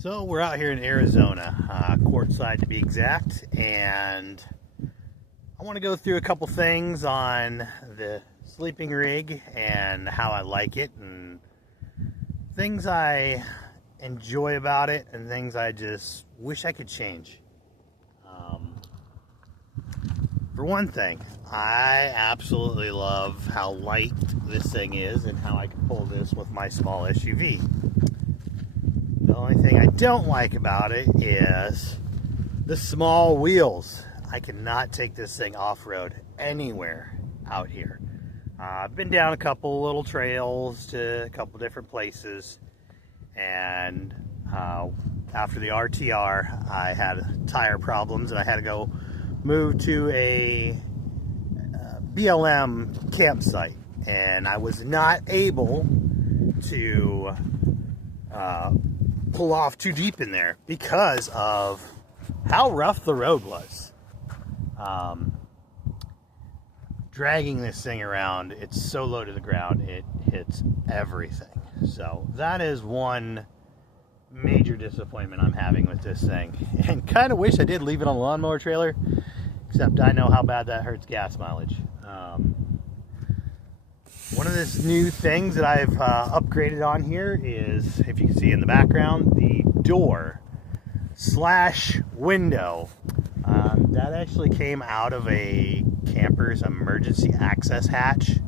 So we're out here in Arizona, courtside to be exact, and I want to go through a couple things on the sleeping rig and how I like it, and things I enjoy about it, and things I just wish I could change. For one thing, I absolutely love how light this thing is and how I can pull this with my small SUV. The only thing I don't like about it is the small wheels. I cannot take this thing off-road anywhere out here. I've been down a couple little trails to a couple different places, and after the RTR I had tire problems and I had to go move to a BLM campsite, and I was not able to pull off too deep in there because of how rough the road was. Dragging this thing around, it's so low to the ground, it hits everything. So that is one major disappointment I'm having with this thing, and kind of wish I did leave it on the lawnmower trailer, except I know how bad that hurts gas mileage. One of the new things that I've upgraded on here is, if you can see in the background, the door / window. That actually came out of a camper's emergency access hatch.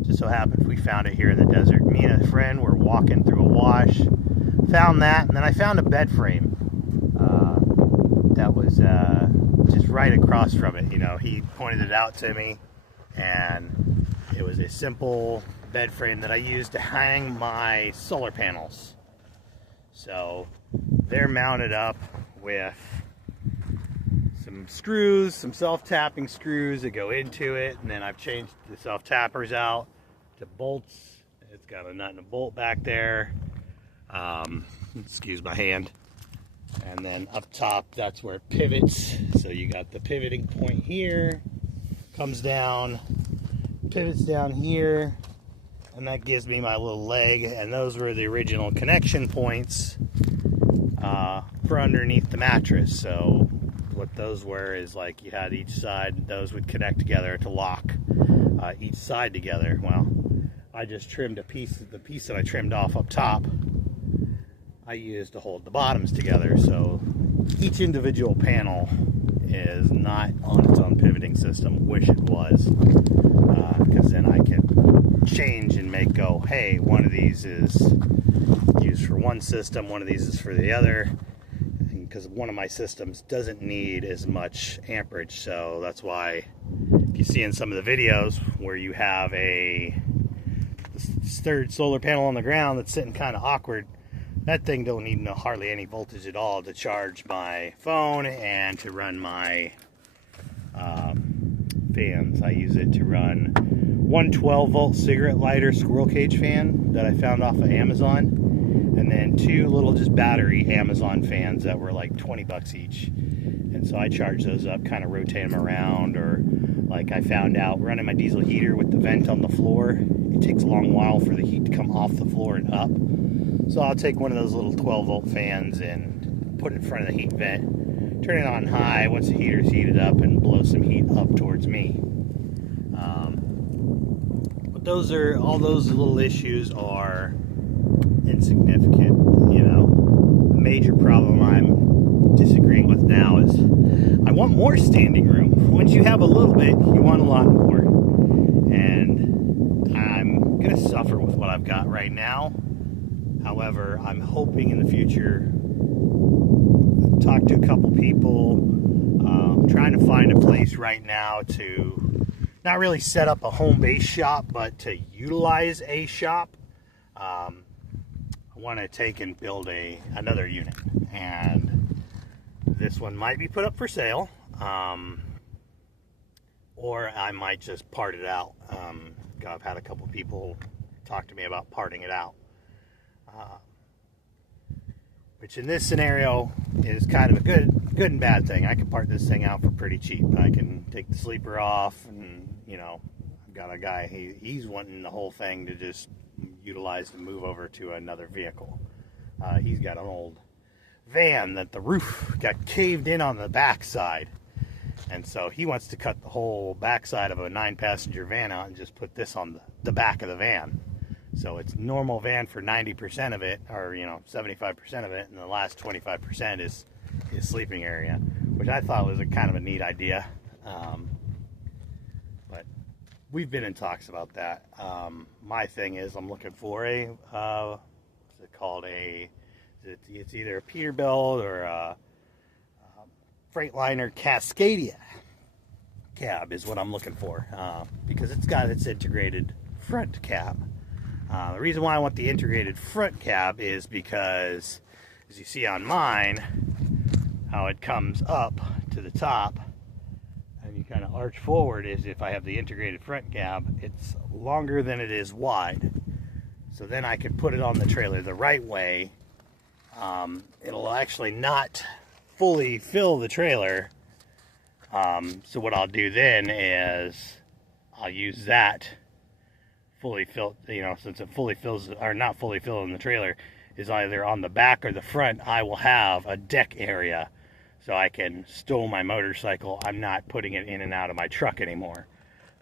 Just so happens we found it here in the desert. Me and a friend were walking through a wash, found that, and then I found a bed frame that was just right across from it. You know, he pointed it out to me, and it was a simple bed frame that I used to hang my solar panels. So they're mounted up with some screws, some self-tapping screws that go into it, and then I've changed the self-tappers out to bolts. It's got a nut and a bolt back there. Excuse my hand. And then up top, that's where it pivots. So you got the pivoting point here, comes down, pivots down here, and that gives me my little leg. And those were the original connection points for underneath the mattress. So what those were is, like, you had each side, those would connect together to lock each side together. Well, I just trimmed the piece that I trimmed off up top, I used to hold the bottoms together. So each individual panel is not on its own pivoting system. Wish it was, because then I can change and go, hey, one of these is used for one system, one of these is for the other, because one of my systems doesn't need as much amperage. So that's why if you see in some of the videos where you have a third solar panel on the ground that's sitting kind of awkward, that thing don't need hardly any voltage at all to charge my phone and to run my fans. I use it to run one 12-volt cigarette lighter squirrel cage fan that I found off of Amazon, and then two little just battery Amazon fans that were like 20 bucks each. And so I charge those up, kind of rotate them around, or like I found out running my diesel heater with the vent on the floor, it takes a long while for the heat to come off the floor and up. So I'll take one of those little 12-volt fans and put it in front of the heat vent, turn it on high once the heater's heated up, and blow some heat up towards me. But all those little issues are insignificant. You know, the major problem I'm disagreeing with now is I want more standing room. Once you have a little bit, you want a lot more. And I'm going to suffer with what I've got right now. However, I'm hoping in the future, talk to a couple people, trying to find a place right now to not really set up a home base shop, but to utilize a shop. I want to take and build another unit, and this one might be put up for sale, or I might just part it out. I've had a couple people talk to me about parting it out. Which in this scenario is kind of a good and bad thing. I can part this thing out for pretty cheap. I can take the sleeper off, and, you know, I've got a guy, he's wanting the whole thing to just utilize to move over to another vehicle. He's got an old van that the roof got caved in on the backside, and so he wants to cut the whole backside of a 9-passenger van out and just put this on the back of the van. So it's normal van for 90% of it, or 75% of it, and the last 25% is his sleeping area, which I thought was a kind of a neat idea. But we've been in talks about that. My thing is, I'm looking for a what's it called? It's either a Peterbilt or a Freightliner Cascadia cab is what I'm looking for, because it's got its integrated front cab. The reason why I want the integrated front cab is because, as you see on mine, how it comes up to the top and you kind of arch forward, is if I have the integrated front cab, it's longer than it is wide. So then I can put it on the trailer the right way. It'll actually not fully fill the trailer. So what I'll do then is I'll use that fully filled, since it fully fills, or not fully filled in the trailer, is either on the back or the front, I will have a deck area so I can stow my motorcycle. I'm not putting it in and out of my truck anymore.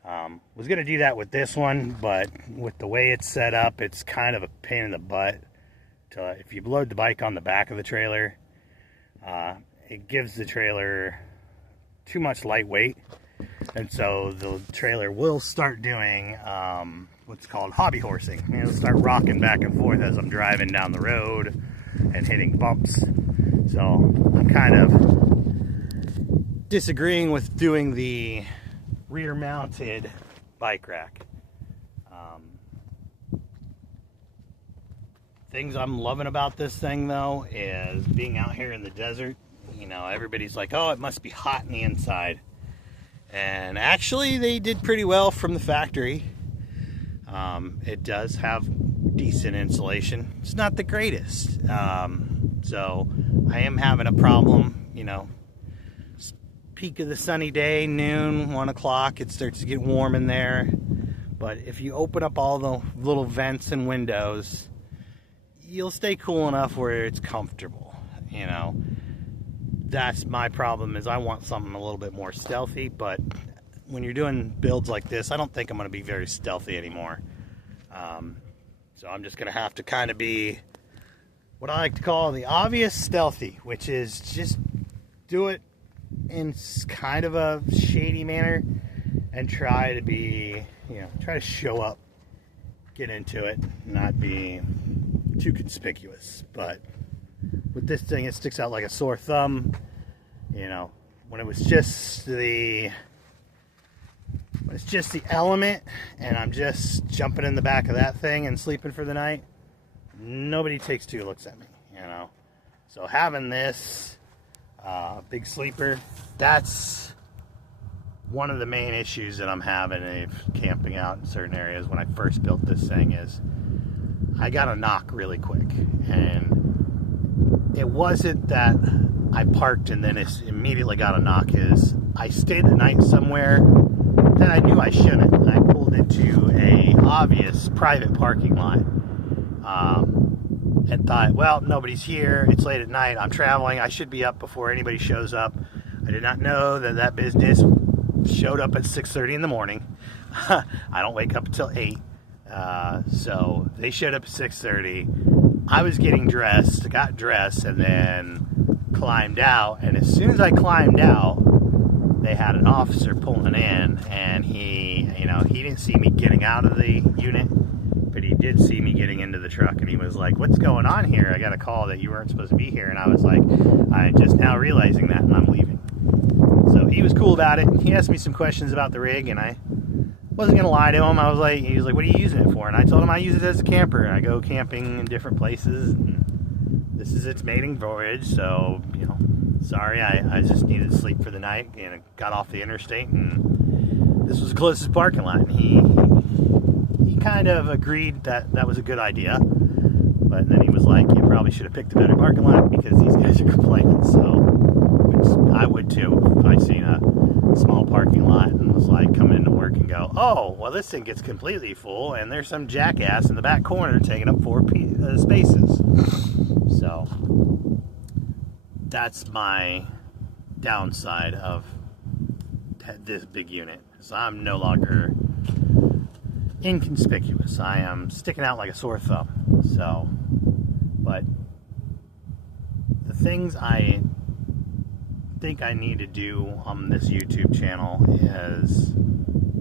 Was going to do that with this one, but with the way it's set up, it's kind of a pain in the butt. If you load the bike on the back of the trailer, it gives the trailer too much lightweight, and so the trailer will start doing what's called hobby horsing. It'll start rocking back and forth as I'm driving down the road and hitting bumps. So I'm kind of disagreeing with doing the rear mounted bike rack. Things I'm loving about this thing though is being out here in the desert. Everybody's like, oh, it must be hot in the inside, and actually they did pretty well from the factory. It does have decent insulation. It's not the greatest, so I am having a problem. Peak of the sunny day, noon, 1 o'clock, it starts to get warm in there, but if you open up all the little vents and windows, you'll stay cool enough where it's comfortable. That's my problem, is I want something a little bit more stealthy, but when you're doing builds like this, I don't think I'm going to be very stealthy anymore. So I'm just going to have to kind of be what I like to call the obvious stealthy, which is just do it in kind of a shady manner and try to be, try to show up, get into it, not be too conspicuous. But with this thing, it sticks out like a sore thumb. When it was just the element and I'm just jumping in the back of that thing and sleeping for the night, nobody takes 2 looks at me. So having this big sleeper, that's one of the main issues that I'm having in camping out in certain areas. When I first built this thing, is I got a knock really quick, and it wasn't that I parked and then it immediately got a knock. Is I stayed the night somewhere that I knew I shouldn't, and I pulled into a obvious private parking lot, and thought, well, nobody's here, it's late at night, I'm traveling, I should be up before anybody shows up. I did not know that business showed up at 6:30 in the morning. I don't wake up until 8. So they showed up at 6:30. I was getting dressed, got dressed, and then climbed out. And as soon as I climbed out, they had an officer pulling in, and he didn't see me getting out of the unit, but he did see me getting into the truck, and he was like, "What's going on here? I got a call that you weren't supposed to be here." And I was like, "I'm just now realizing that, and I'm leaving." So he was cool about it. He asked me some questions about the rig, and I wasn't gonna lie to him. He was like, "What are you using it for?" And I told him I use it as a camper. I go camping in different places, and this is its mating voyage. So, sorry, I just needed to sleep for the night, and got off the interstate, and this was the closest parking lot. And he kind of agreed that was a good idea, but then he was like, "You probably should have picked a better parking lot because these guys are complaining." So, which I would too if I seen a small parking lot and was like coming into work and go, oh, well, this thing gets completely full and there's some jackass in the back corner taking up 4 spaces. So that's my downside of this big unit. So I'm no longer inconspicuous. I am sticking out like a sore thumb. So, but the things I think I need to do on this YouTube channel is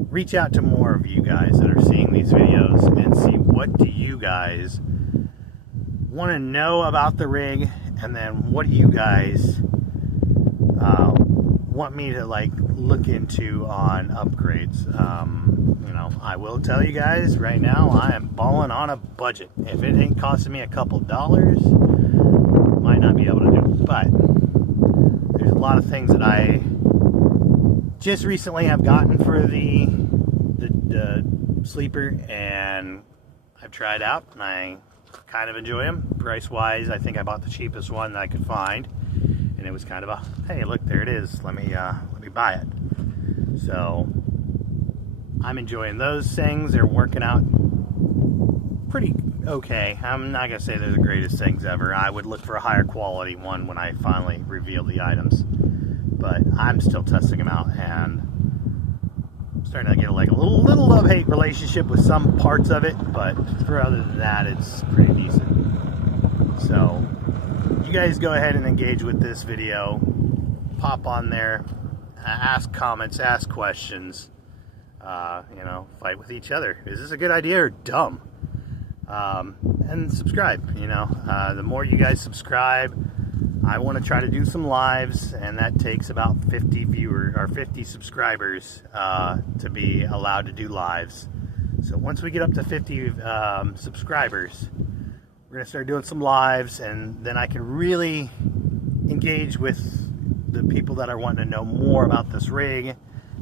reach out to more of you guys that are seeing these videos and see what do you guys want to know about the rig, and then what do you guys want me to like look into on upgrades. You know, I will tell you guys right now, I am balling on a budget. If it ain't costing me a couple dollars, might not be able to do it. But there's a lot of things that I just recently have gotten for the sleeper, and I've tried out and I kind of enjoy them. Price wise, I think I bought the cheapest one that I could find, and it was kind of a, hey, look, there it is, let me buy it. So I'm enjoying those things. They're working out pretty okay. I'm not gonna say they're the greatest things ever. I would look for a higher quality one when I finally reveal the items, but I'm still testing them out, and I'm starting to get like a little love-hate relationship with some parts of it, but for other than that, it's pretty decent. So you guys go ahead and engage with this video. Pop on there, ask comments, ask questions, you know, fight with each other. Is this a good idea or dumb? And subscribe. You know, the more you guys subscribe, I want to try to do some lives, and that takes about 50 viewers or 50 subscribers to be allowed to do lives. So once we get up to 50 subscribers, we're gonna start doing some lives, and then I can really engage with the people that are wanting to know more about this rig,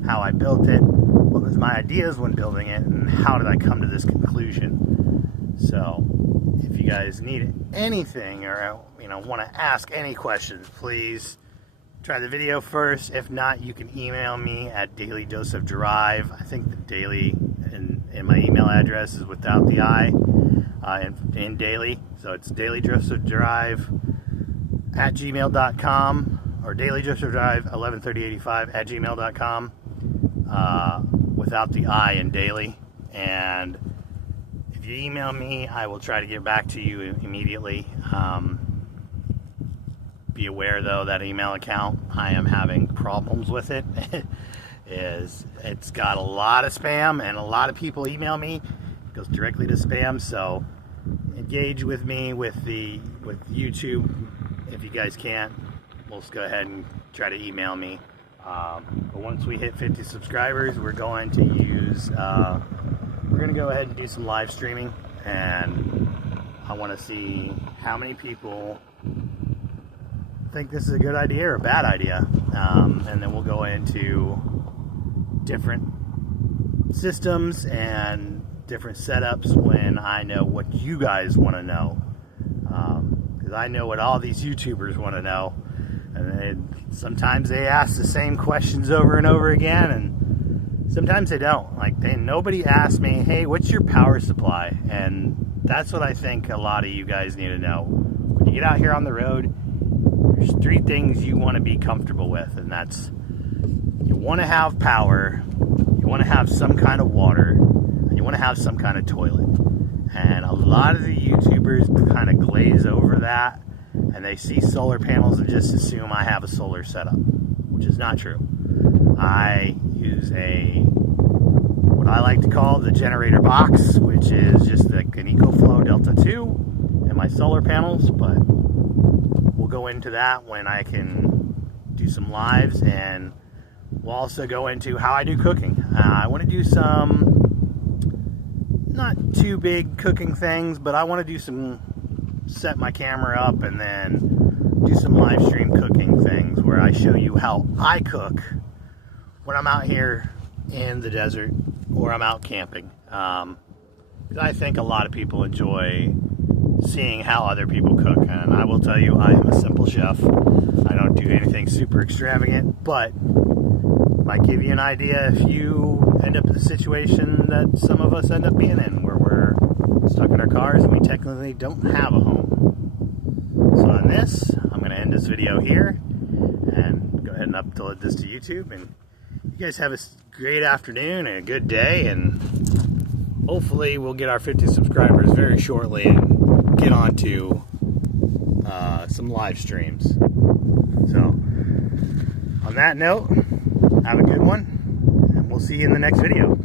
how I built it, what was my ideas when building it, and how did I come to this conclusion. So if you guys need anything, or you know, want to ask any questions, please try the video first. If not, you can email me at Daily Dose of Drive. I think the daily in my email address is without the I in daily, so it's dailyjosephDrive@gmail.com or dailyjosephDrive113085@gmail.com without the I in daily. And if you email me, I will try to get back to you immediately. Be aware though, that email account, I am having problems with it. It's got a lot of spam, and a lot of people email me. It goes directly to spam, so engage with me with YouTube. If you guys can't, we'll just go ahead and try to email me. But once we hit 50 subscribers, we're going to use we're going to go ahead and do some live streaming, and I want to see how many people think this is a good idea or a bad idea, and then we'll go into different systems and different setups when I know what you guys want to know, because I know what all these YouTubers want to know, and sometimes they ask the same questions over and over again, and sometimes they don't. Like, nobody asks me, hey, what's your power supply? And that's what I think a lot of you guys need to know. When you get out here on the road, there's 3 things you want to be comfortable with, and that's, you want to have power, you want to have some kind of water, and you want to have some kind of toilet. And a lot of the YouTubers kind of glaze over that, and they see solar panels and just assume I have a solar setup, which is not true. I use what I like to call the generator box, which is just an EcoFlow Delta 2 and my solar panels, but we'll go into that when I can do some lives, and we'll also go into how I do cooking. I want to do some not too big cooking things, but I want to do some, set my camera up and then do some live stream cooking things where I show you how I cook when I'm out here in the desert or I'm out camping. I think a lot of people enjoy seeing how other people cook, and I will tell you, I am a simple chef. I don't do anything super extravagant, but Might give you an idea if you end up in the situation that some of us end up being in, where we're stuck in our cars and we technically don't have a home. So on this, I'm going to end this video here and go ahead and upload this to YouTube. And you guys have a great afternoon and a good day, and hopefully we'll get our 50 subscribers very shortly and get on to some live streams. So on that note, have a good one, and we'll see you in the next video.